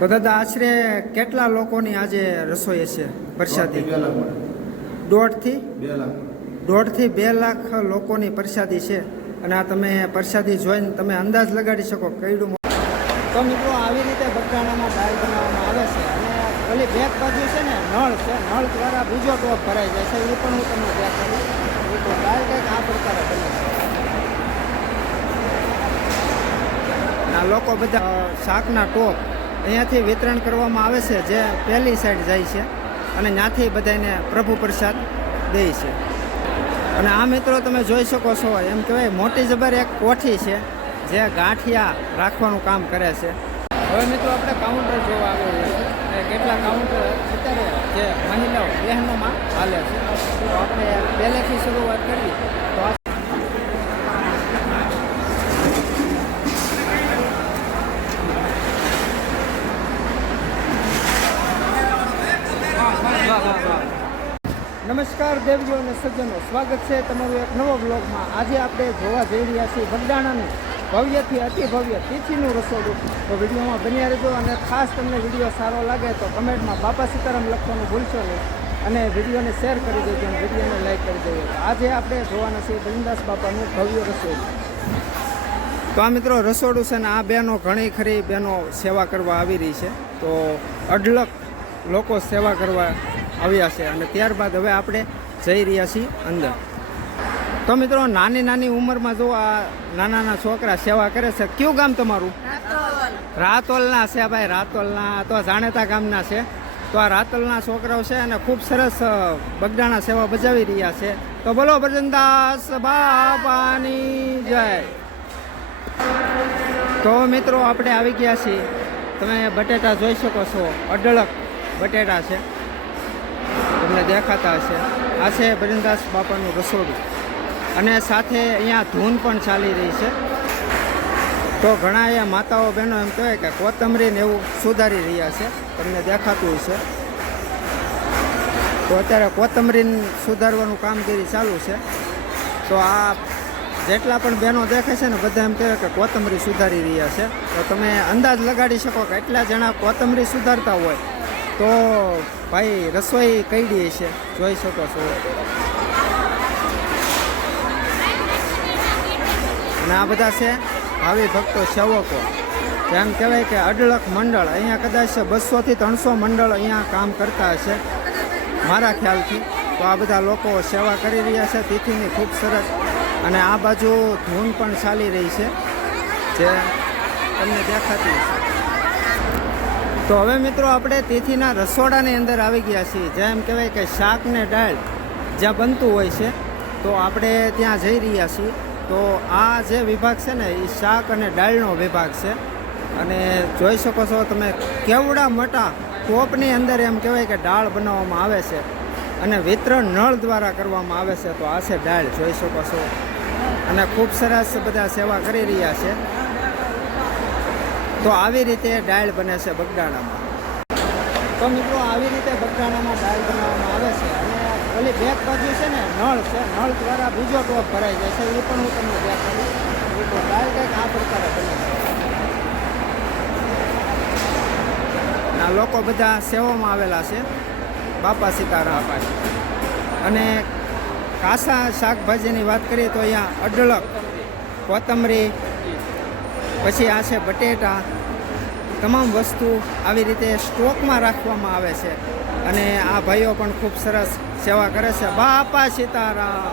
તો દાદા આશરે કેટલા લોકોની આજે રસોઈ હશે પ્રસાદી? દોઢથી બે લાખ દોઢથી? બે લાખ. લોકોની પ્રસાદી છે. અને આ તમે પ્રસાદી જોઈને તમે અંદાજ લગાડી શકો કઈડું તો મિત્રો આવી રીતે બટાણામાં દાળ બનાવવામાં આવે છે. અને ઓલી બેક બાજુ છે ને નળ છે. નળ દ્વારા બીજો ટોપ ભરાઈ જાય છે. એ પણ હું તમને દેખાડું તો દાળ કંઈક આ પ્રકારે બને છે. આ લોકો બધા શાકના ટોપ અહીંયાથી વિતરણ કરવામાં આવે છે, જે પહેલી સાઈડ જાય છે અને ત્યાંથી બધાને પ્રભુ પ્રસાદ દે છે. અને આ મિત્રો તમે જોઈ શકો છો, એમ કહેવાય મોટી જબર એક કોઠી છે, જે ગાંઠિયા રાખવાનું કામ કરે છે. હવે મિત્રો આપણે કાઉન્ટર જોવા આવી છે કેટલા કાઉન્ટર અત્યારે જે મહિલાઓ બહેનોમાં હાલે છે. આપણે પહેલેથી શરૂઆત કરીએ તો આ નમસ્કાર દેવજીઓ અને સજ્જનો. સ્વાગત છે તમારું એક નવો બ્લોગમાં આજે આપણે જોવા જઈ રહ્યા છીએ બગદાણાનું, ભવ્યથી અતિ ભવ્ય તિથિનું રસોડું. તો વિડીયોમાં બન્યા રહેજો અને ખાસ તમને વીડિયો સારો લાગે તો કમેન્ટમાં બાપા સીતારામ લખવાનું ભૂલશો નહીં. અને વિડીયોને શેર કરી દેજો અને વિડીયોને લાઇક કરી દેજો. આજે આપણે જોવાના છીએ બલિંદાસ બાપાનું ભવ્ય રસોડું. તો આ મિત્રો રસોડું છે ને, આ બહેનો ઘણી ખરી બહેનો સેવા કરવા આવી રહી છે. તો અઢળક લોકો સેવા કરવા આવ્યા છે અને ત્યારબાદ હવે આપણે જઈ રહ્યા છીએ અંદર. તો મિત્રો નાની નાની ઉંમરમાં જો આ નાના નાના છોકરા સેવા કરે છે કયું ગામ તમારું? રાતોલના છે ભાઈ રાતોલના તો જાણેતા ગામના છે. તો આ રાતોલના છોકરાઓ છે અને ખૂબ સરસ બગડાણા સેવા બજાવી રહ્યા છે. તો બોલો ભજનદાસ બાપાની જય. તો મિત્રો આપણે આવી ગયા છીએ. તમે બટેટા જોઈ શકો છો અઢળક બટેટા છે. તમને દેખાતા હશે. આ છે ભજનદાસ બાપાનું રસોડું. અને સાથે અહીંયા ધૂન પણ ચાલી રહી છે. તો ઘણા અહીંયા માતાઓ બહેનો એમ કહેવાય કે કોથમરીને એવું સુધારી રહ્યા છે. તમને દેખાતું હશે. તો અત્યારે કોથમરી સુધારવાનું કામગીરી ચાલુ છે. તો આ જેટલા પણ બહેનો દેખે છે ને બધા એમ કહેવાય કે કોથમરી સુધારી રહ્યા છે. તો તમે અંદાજ લગાડી શકો કે એટલા જણા કોથમરી સુધારતા હોય. તો ભાઈ રસોઈ કઈ છે? જોઈ શકો છો. અને આ બધા છે ભાવિ ભક્તો, સેવકો. જેમ કહેવાય કે અઢળક મંડળ, અહીંયા કદાચ બસોથી ત્રણસો મંડળ અહીંયા કામ કરતા હશે, મારા ખ્યાલથી. તો આ બધા લોકો સેવા કરી રહ્યા છે, તિથિની ખૂબ સરસ. અને આ બાજુ ધૂન પણ ચાલી રહી છે, જે તમને દેખાતી હશે. તો હવે મિત્રો આપણે તિથિના રસોડાની અંદર આવી ગયા છીએ. જેમ કહેવાય કે શાક ને દાળ જ્યાં બનતું હોય છે, તો આપણે ત્યાં જઈ રહ્યા છીએ. તો આ જે વિભાગ છે ને એ શાક અને દાળનો વિભાગ છે. અને જોઈ શકો છો તમે કેવડા મોટા કોપની અંદર એમ કહેવાય કે દાળ બનાવવામાં આવે છે અને વિતરણ નળ દ્વારા કરવામાં આવે છે, તો આ છે દાળ, જોઈ શકો છો. અને ખૂબ સરસ બધા સેવા કરી રહ્યા છે. તો આવી રીતે ડાયલ બને છે બગદાણામાં. તો મિત્રો, આવી રીતે બગદાણામાં ડાયલ બનાવવામાં આવે છે અને ઓલી બેક બાજુ છે ને, નળ છે, નળ દ્વારા બીજો ટોપ ભરાઈ જાય છે. એ પણ હું તમને દેખાડું તો ડાયલ કંઈક આ પ્રકારે બને છે. આ લોકો બધા સેવામાં આવેલા છે, બાપા સીતારામ. અને કાસા શાકભાજીની વાત કરીએ તો અહીંયા અઢળક કોથમરી પછી આ છે બટેટા. તમામ વસ્તુ આવી રીતે સ્ટોકમાં રાખવામાં આવે છે. અને આ ભાઈઓ પણ ખૂબ સરસ સેવા કરે છે. બાપા સીતારામ.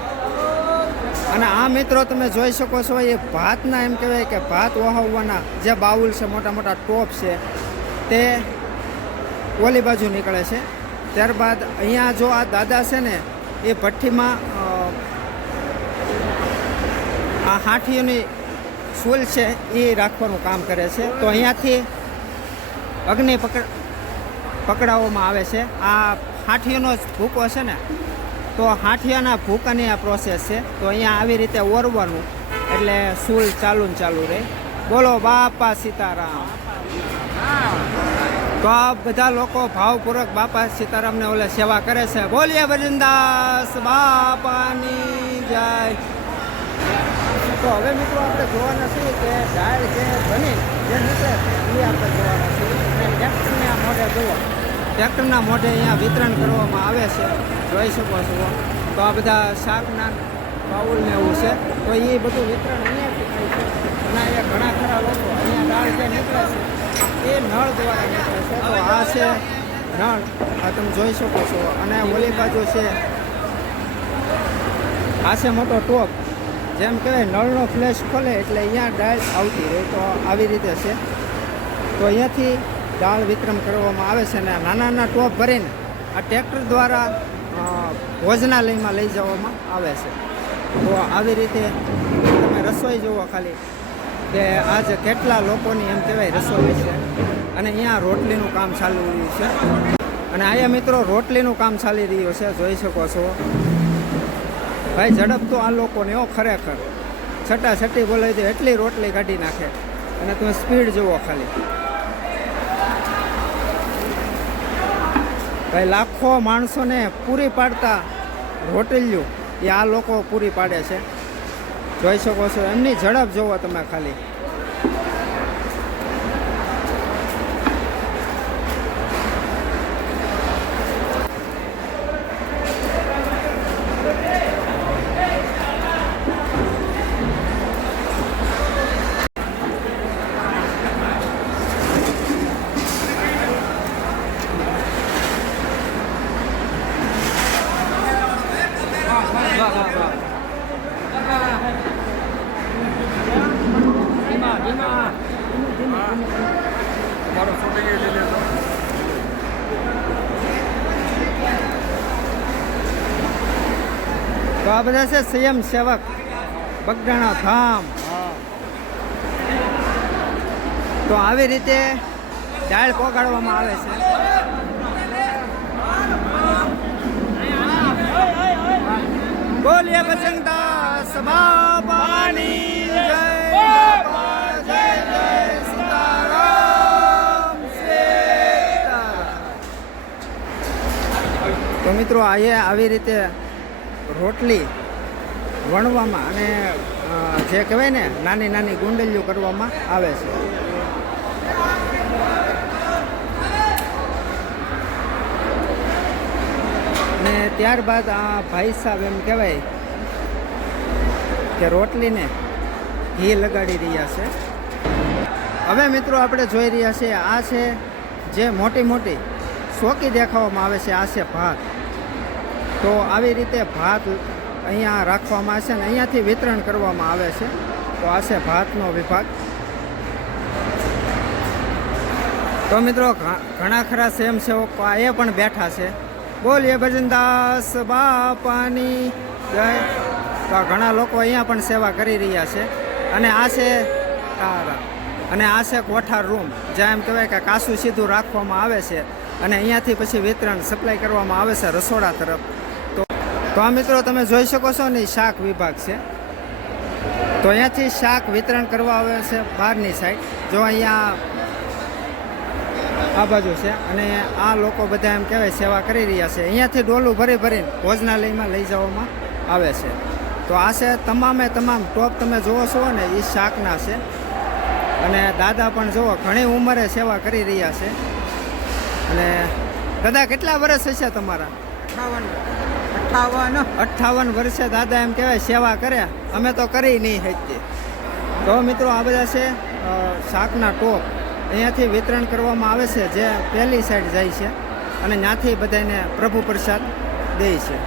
અને આ મિત્રો તમે જોઈ શકો છો, એ ભાતના એમ કહેવાય કે ભાત વહાવવાના જે બાઉલ છે, મોટા મોટા ટોપ છે, તે ઓલી બાજુ નીકળે છે. ત્યારબાદ અહીંયા જો આ દાદા છે ને, એ ભઠ્ઠીમાં આ હાંઠીઓની સૂલ છે એ રાખવાનું કામ કરે છે. તો અહીંયાથી અગ્નિ પકડ, પકડાવવામાં આવે છે. આ હાંઠીઓનો જ ભૂકો છે ને, તો હાંઠિયાના ભૂકાની આ પ્રોસેસ છે. તો અહીંયા આવી રીતે ઓરવાનું, એટલે સૂલ ચાલુ ને ચાલુ રહે. બોલો, બાપા સીતારામ. તો આ બધા લોકો ભાવપૂર્વક બાપા સીતારામને ઓલે સેવા કરે છે. બોલીએ ભજનદાસ બાપાની જય. તો હવે મિત્રો આપણે જોવાના છીએ કે ડાળ જે બની જે નીકળે એ આપણે જોવાના છીએ. અને જુઓ. ટ્રેક્ટરના મોઢે અહીંયા વિતરણ કરવામાં આવે છે. જોઈ શકો છો. તો આ બધા શાકના બાઉલ ને એવું છે. તો એ બધું વિતરણ અહીંયાથી થાય છે. અને અહીંયા ઘણા ખરા લોકો અહીંયા ડાળ જે નીકળે છે, એ નળ દ્વારા નીકળે છે. તો આ છે નળ. આ તમે જોઈ શકો છો. અને ઓલી બાજુ છે, આ છે મોટો ટોપ. જેમ કહેવાય, નળનો ફ્લેશ ખોલે એટલે અહીંયા ડાળ આવતી રહે. તો આવી રીતે છે. તો અહીંયાથી દાળ વિતરણ કરવામાં આવે છે અને નાના નાના ટોપ ભરીને આ ટ્રેક્ટર દ્વારા ભોજનાલયમાં લઈ જવામાં આવે છે. તો આવી રીતે તમે રસોઈ જુઓ ખાલી, કે આજે કેટલા લોકોની એમ કહેવાય રસોઈ છે. અને અહીંયા રોટલીનું કામ ચાલુ રહ્યું છે. અને અહીંયા મિત્રો રોટલીનું કામ ચાલી રહ્યું છે, જોઈ શકો છો. ભાઈ, ઝડપ તો આ લોકોને હો, ખરેખર. છટા છટી બોલાવી દે, એટલી રોટલી કાઢી નાખે. અને તમે સ્પીડ જુઓ ખાલી. ભાઈ, લાખો માણસોને પૂરી પાડતા હોટેલિયું એ આ લોકો પૂરી પાડે છે. જોઈ શકો છો, એમની ઝડપ જુઓ તમે ખાલી. આ બધા છે સંયમ સેવક. બગડાણા ધામ. તો આવી રીતે ડાળ પોગાડવામાં આવે છે. બોલીએ બજરંગદાસ બાબાની તો મિત્રો આજે આવી રીતે રોટલી વણવામાં અને જે કહેવાય ને, નાની નાની ગુંડલીઓ કરવામાં આવે છે. ને ત્યારબાદ આ ભાઈ સાહેબ એમ કહેવાય કે રોટલીને ઘી લગાડી રહ્યા છે. હવે મિત્રો આપણે જોઈ રહ્યા છીએ, આ છે જે મોટી મોટી શોકી દેખાવામાં આવે છે, આ છે ભાત. તો આવી રીતે ભાત અહીંયા રાખવામાં છે ને અહીંયાથી વિતરણ કરવામાં આવે છે. તો આ છે ભાતનો વિભાગ. તો મિત્રો ઘણા ખરા સેમ આ એ પણ બેઠા છે. બોલીએ ભજનદાસ બાપાની જય. તો ઘણા લોકો અહીંયા પણ સેવા કરી રહ્યા છે. અને આ છે તારા અને આ છે કોઠાર રૂમ. જ્યાં એમ કહેવાય કે કાસું સીધું રાખવામાં આવે છે. અને અહીંયાથી પછી વિતરણ, સપ્લાય કરવામાં આવે છે રસોડા તરફ. તો આ મિત્રો તમે જોઈ શકો છો ને, શાક વિભાગ છે. તો અહીંયાથી શાક વિતરણ કરવા આવે છે બહારની સાઈડ જો અહીંયા આ બાજુ છે અને આ લોકો બધા એમ કહેવાય સેવા કરી રહ્યા છે. અહીંયાથી ડોલું ભરી ભરીને ભોજનાલયમાં લઈ જવામાં આવે છે. તો આ છે તમામે તમામ ટોપ તમે જુઓ છો ને એ શાકના છે. અને દાદા પણ જુઓ, ઘણી ઉંમરે સેવા કરી રહ્યા છે. અને દાદા, કેટલા વર્ષ હશે તમારા? અઠાવન અઠાવન વર્ષે દાદા એમ કહેવાય સેવા કરે. અમે તો કરી નહીં શકીએ. તો મિત્રો આ બધા છે શાકના ટોપ. અહીંયાથી વિતરણ કરવામાં આવે છે, જે પહેલી સાઈડ જાય છે. અને ત્યાંથી બધાને પ્રભુ પ્રસાદ દે છે.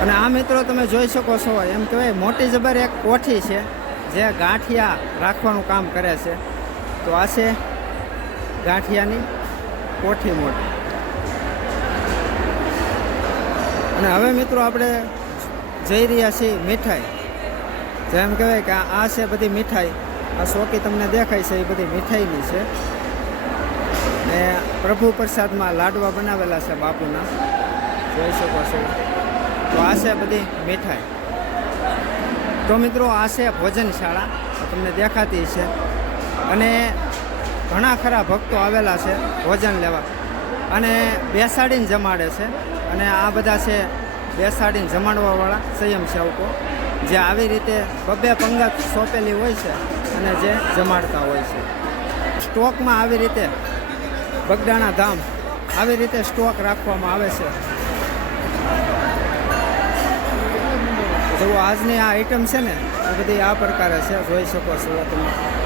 અને આ મિત્રો તમે જોઈ શકો છો, એમ કહેવાય મોટી જબર એક કોઠી છે, જે ગાંઠિયા રાખવાનું કામ કરે છે. તો આ છે ગાંઠિયાની કોઠી મોટી. અને હવે મિત્રો આપણે જઈ રહ્યા છીએ મીઠાઈ. જેમ કહેવાય કે આ- છે બધી મીઠાઈ. આ શોકી તમને દેખાય છે એ બધી મીઠાઈની છે. ને પ્રભુ પ્રસાદમાં લાડવા બનાવેલા છે બાપુના. જોઈ શકો છો. તો આ છે બધી મીઠાઈ. તો મિત્રો આ છે ભોજનશાળા. તમને દેખાતી છે. અને ઘણા ખરા ભક્તો આવેલા છે ભોજન લેવા. અને બેસાડીને જમાડે છે. અને આ બધા છે બેસાડીને જમાડવાવાળા સંયમસેવકો જે આવી રીતે બબે પંગત સોંપેલી હોય છે અને જે જમાડતા હોય છે. સ્ટોકમાં આવી રીતે બગડાણા ધામ આવી રીતે સ્ટોક રાખવામાં આવે છે. જો આજની આ આઈટમ છે ને, એ બધી આ પ્રકારે છે. જોઈ શકો છો તમે.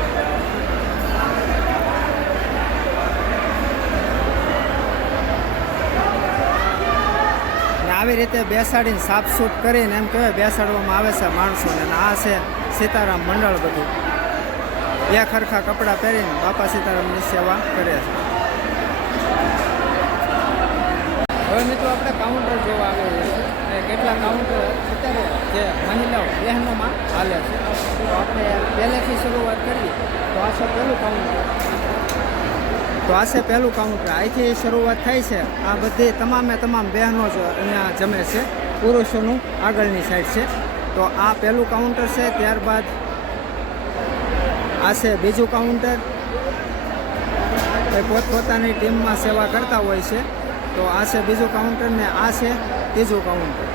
આવી રીતે બેસાડીને સાફસૂફ કરીને એમ કહેવાય, બેસાડવામાં આવે છે માણસોને. અને આ છે સીતારામ મંડળ બધું. બે ખરખા કપડાં પહેરીને બાપા સીતારામની સેવા કરે છે. હવે મિત્રો આપણે કાઉન્ટર જોવા આવી રહ્યા છે કેટલા કાઉન્ટર અત્યારે જે મહિલાઓ બહેનોમાં હાલે છે. તો આપણે પહેલેથી શરૂઆત કરીએ. તો આ છે પહેલું કાઉન્ટર તો આ છે પહેલું કાઉન્ટર અહીંથી શરૂઆત થાય છે. આ બધી તમામે તમામ બહેનો જ અહીંયા જમે છે. પુરુષોનું આગળની સાઈડ છે. તો આ પહેલું કાઉન્ટર છે. ત્યારબાદ આ છે બીજું કાઉન્ટર. એ પોતપોતાની ટીમમાં સેવા કરતા હોય છે. તો આ છે બીજું કાઉન્ટર ને આ છે ત્રીજું કાઉન્ટર.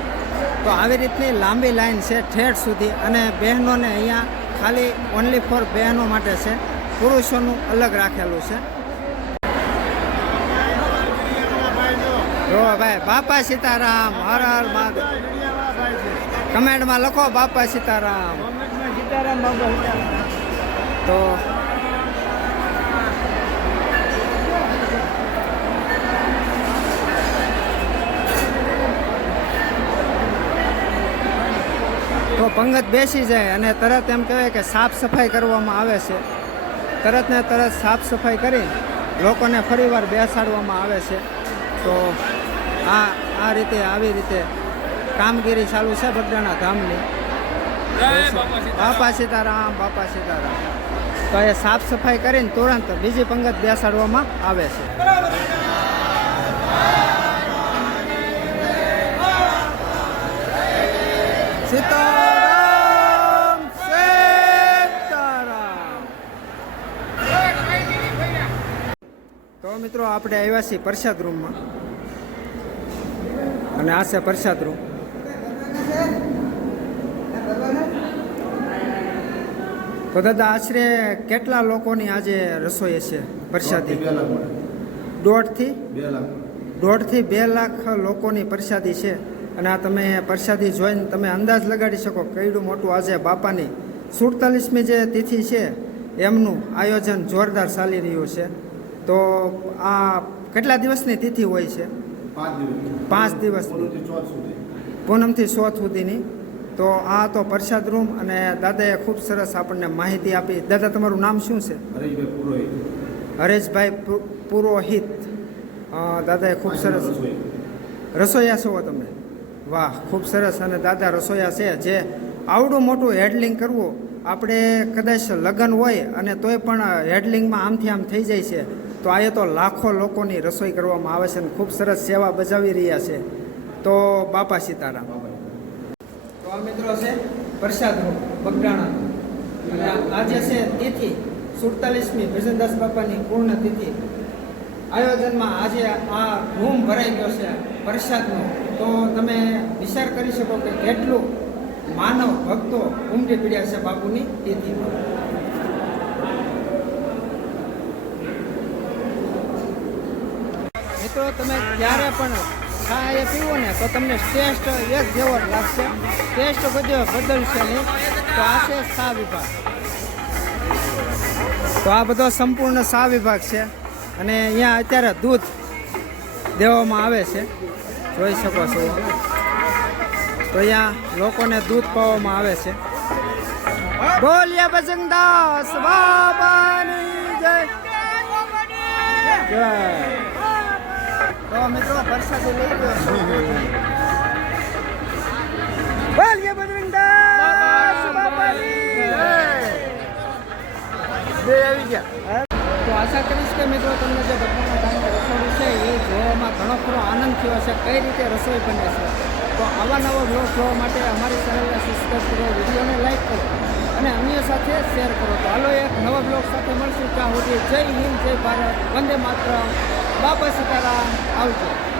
તો આવી રીતની લાંબી લાઈન છે ઠેઠ સુધી અને બહેનોને અહીંયા ખાલી ઓનલી ફોર બહેનો માટે છે. પુરુષોનું અલગ રાખેલું છે. જો ભાઈ બાપા સીતારામ, હર હર મહાદેવ. કમેન્ટમાં લખો બાપા સીતારામ. તો તો પંગત બેસી જાય અને તરત એમ કહેવાય કે સાફ સફાઈ કરવામાં આવે છે. તરત ને તરત સાફ સફાઈ કરી લોકોને ફરીવાર બેસાડવામાં આવે છે. તો આ આ રીતે આવી રીતે કામગીરી ચાલુ છે બગડાના ધામની. બાપા સીતારામ. બાપા સીતારામ તો એ સાફ સફાઈ કરીને તુરંત બીજી પંગત બેસાડવામાં આવે છે. સીતારામ સીતારામ. તો મિત્રો આપણે આવ્યા છીએ પરસાદ રૂમમાં અને આ છે પ્રસાદ રૂમ. તો દાદા આશરે કેટલા લોકોની આજે રસોઈ છે પ્રસાદી. દોઢથી દોઢથી? બે લાખ. લોકોની પ્રસાદી છે. અને આ તમે પ્રસાદી જોઈને તમે અંદાજ લગાડી શકો કઈડું મોટું આજે બાપાની સુડતાલીસમી જે તિથિ છે એમનું આયોજન જોરદાર ચાલી રહ્યું છે. તો આ કેટલા દિવસની તિથિ હોય છે? પાંચ દિવસ. પૂનમથી ચોથ સુધીની. તો આ તો પ્રસાદ રૂમ અને દાદાએ ખૂબ સરસ આપણને માહિતી આપી. દાદા તમારું નામ શું છે? હરીશભાઈ પુરોહિત. દાદાએ ખૂબ સરસ. રસોઈ. રસોઈયા છો તમે? વાહ ખૂબ સરસ. અને દાદા રસોઈયા છે. જે આવડું મોટું હેડલિંગ કરવું આપણે કદાચ લગ્ન હોય અને તોય પણ હેડલિંગમાં આમથી આમ થઈ જાય છે. તો આ તો લાખો લોકોની રસોઈ કરવામાં આવે છે અને ખૂબ સરસ સેવા બજાવી રહ્યા છે. તો બાપા સીતારામ. તો આ મિત્રો છે પ્રસાદ બગડાણા. અને આજે છે તિથિ, સુડતાલીસમી ભજનદાસ બાપાની પૂર્ણ તિથિ. આયોજનમાં આજે આ રૂમ ભરાઈ ગયો છે પ્રસાદનો. તો તમે વિચાર કરી શકો કે કેટલું માનવ ભક્તો ઉમટી પડ્યા છે બાપુની તિથિમાં. મિત્રો તમે જ્યારે પણ ચા પીવો ને, તો તમને ટેસ્ટ એક જેવો લાગશે. ટેસ્ટ બધો બદલશે નહીં. તો આ છે સા વિભાગ. તો આ બધો સંપૂર્ણ સા વિભાગ છે. અને અહીંયા અત્યારે દૂધ દેવામાં આવે છે. જોઈ શકો છો. તો અહીંયા લોકોને દૂધ પાવામાં આવે છે. બોલ્યા બજંગદાસ બાબાની જય. જય. તો મિત્રો પ્રસાદી લઈ ગયો બોલિયા બજરંગદાસ બાબાની બે આવી ગયા. તો આશા કરીશ કે મિત્રો તમને જે બધાના ધામની રસોડું છે એ જોવામાં ઘણો ખરો આનંદ થયો છે કઈ રીતે રસોઈ બને છે? તો આવા નવા બ્લોગ જોવા માટે અમારી ચેનલને સબસ્ક્રાઈબ કરો વિડીયોને લાઈક કરો અને અન્ય સાથે શેર કરો. તો હાલો એક નવા બ્લોગ સાથે મળશું. ત્યાં સુધી જય હિન્દ જય ભારત. વંદે માતરમ. બાપા સીતારામ આવજો